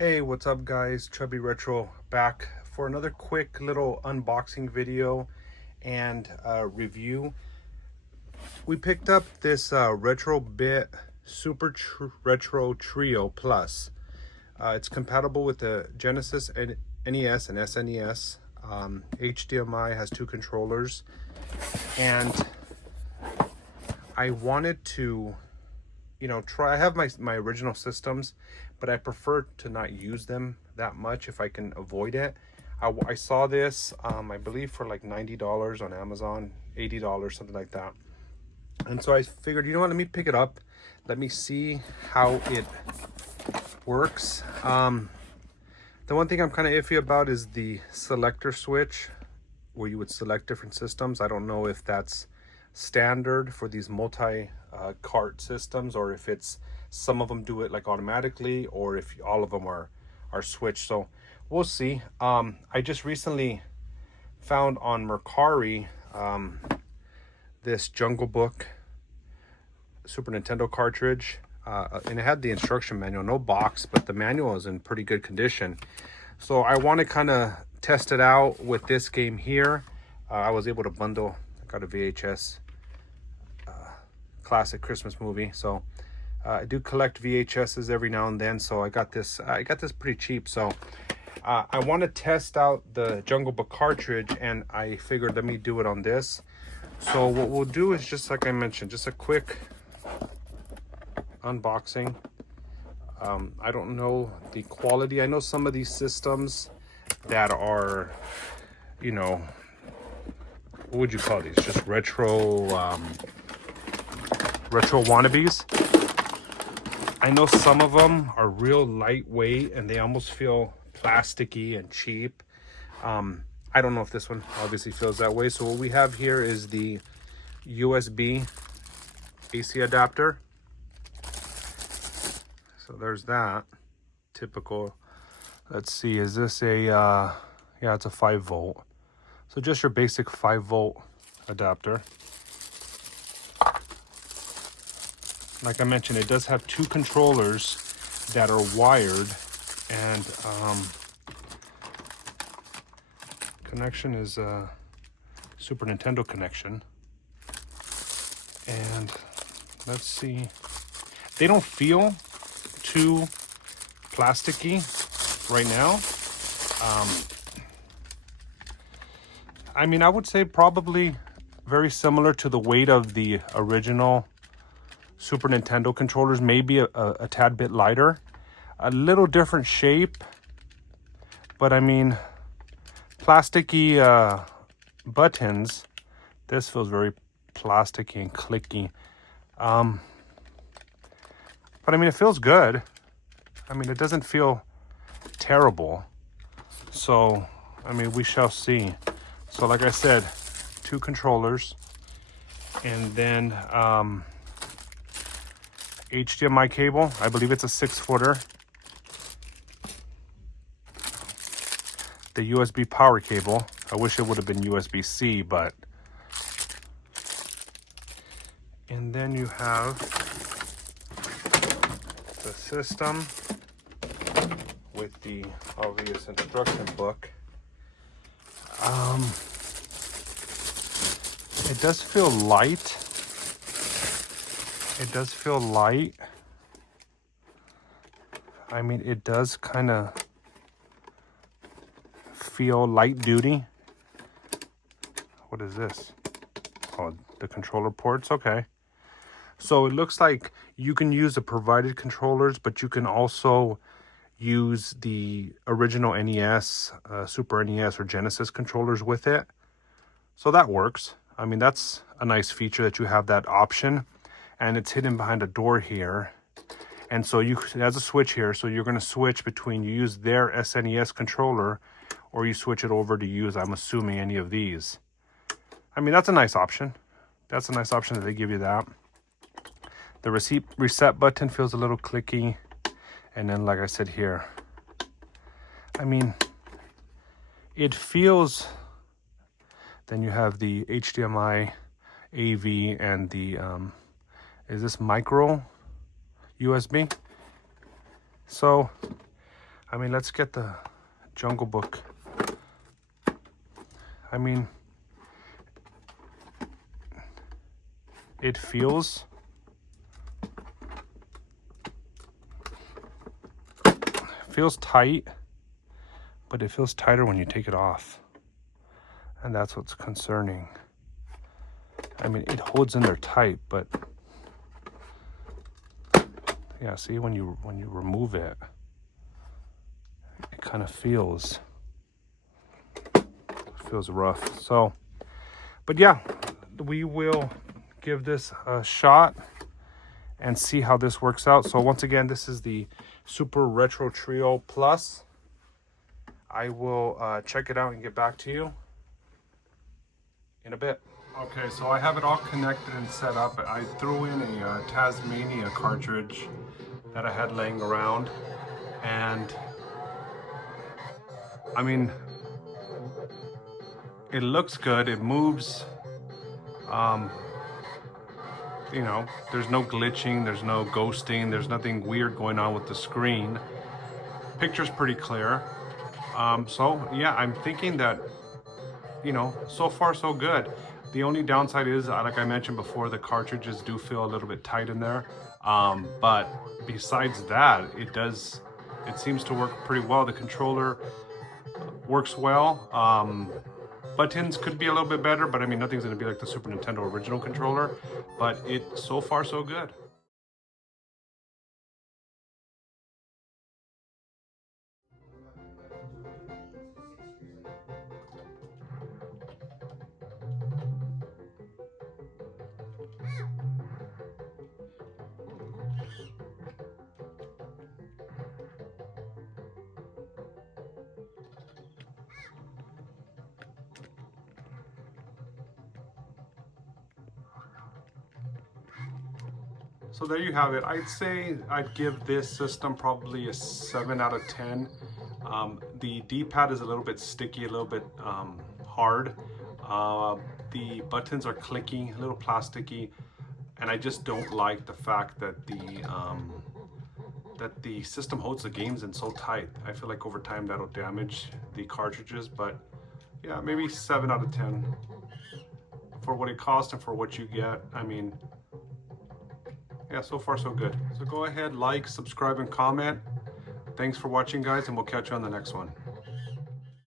Hey, what's up guys? Chubby Retro back for another quick little unboxing video and review. We picked up this Retro.bit Super Retro Trio Plus. It's compatible with the Genesis and NES and SNES. HDMI, has two controllers, and I wanted to try. I have my original systems, but I prefer to not use them that much if I can avoid it. I saw this, I believe for like $90 on Amazon, $80, something like that. And so I figured, you know what, let me pick it up. Let me see how it works. The one thing I'm kind of iffy about is the selector switch, where you would select different systems. I don't know if that's standard for these multi-cart systems, or if it's some of them do it like automatically, or if all of them are switched. So we'll see. I just recently found on Mercari this Jungle Book Super Nintendo cartridge, and it had the instruction manual, no box, but the manual is in pretty good condition. So I want to kind of test it out with this game here. I was able to bundle, I got a VHS classic Christmas movie, so I do collect VHSs every now and then, so I got this pretty cheap. So I want to test out the Jungle Book cartridge, and I figured let me do it on this. So what we'll do is, just like I mentioned, just a quick unboxing. I don't know the quality. I know some of these systems that are, what would you call these? Just retro wannabes. I know some of them are real lightweight and they almost feel plasticky and cheap. I don't know if this one obviously feels that way. So what we have here is the USB AC adapter. So there's that. Typical. Let's see, is this a yeah, it's a 5-volt. So just your basic 5-volt adapter. Like I mentioned, it does have two controllers that are wired, and connection is a Super Nintendo connection. And let's see, they don't feel too plasticky right now. I mean, I would say probably very similar to the weight of the original Super Nintendo controllers, maybe a tad bit lighter, a little different shape, but I mean, plasticky buttons. This feels very plasticky and clicky, but I mean, it feels good. I mean, it doesn't feel terrible. So I mean, we shall see. So like I said, two controllers, and then HDMI cable. I believe it's a 6-footer. The USB power cable. I wish it would have been USB-C, but. And then you have the system with the obvious instruction book. It does feel light. It does feel light. I mean, it does kind of feel light duty. What is this? Oh, the controller ports. Okay. So it looks like you can use the provided controllers, but you can also use the original NES, Super NES or Genesis controllers with it. So that works. I mean, that's a nice feature that you have that option, and it's hidden behind a door here. And so it has a switch here. So you're going to switch between, you use their SNES controller, or you switch it over to use, I'm assuming, any of these. I mean, that's a nice option. That's a nice option that they give you that. The reset button feels a little clicky. And then, like I said here, I mean, it feels, then you have the HDMI, AV, and the, is this micro USB? So I mean, let's get the Jungle Book. I mean, it feels tight, but it feels tighter when you take it off. And that's what's concerning. I mean, it holds in there tight, but yeah, see, when you remove it, it kind of feels rough. So, but yeah, we will give this a shot and see how this works out. So once again, this is the Super Retro Trio Plus. I will check it out and get back to you in a bit. Okay, so I have it all connected and set up. I threw in a Tasmania cartridge that I had laying around, and I mean, it looks good. It moves. You know, there's no glitching, there's no ghosting, there's nothing weird going on with the screen. Picture's pretty clear. So yeah, I'm thinking that, you know, so far so good. The only downside is, like I mentioned before, the cartridges do feel a little bit tight in there. But besides that, it seems to work pretty well. The controller works well. Buttons could be a little bit better, but I mean, nothing's gonna be like the Super Nintendo original controller, but so far so good. So there you have it. I'd say I'd give this system probably a 7 out of 10. The D-pad is a little bit sticky, a little bit hard. The buttons are clicky, a little plasticky, and I just don't like the fact that the system holds the games in so tight. I feel like over time that'll damage the cartridges, but yeah, maybe 7 out of 10. For what it costs and for what you get, I mean, yeah, so far so good. So go ahead, like, subscribe, and comment. Thanks for watching, guys, and we'll catch you on the next one.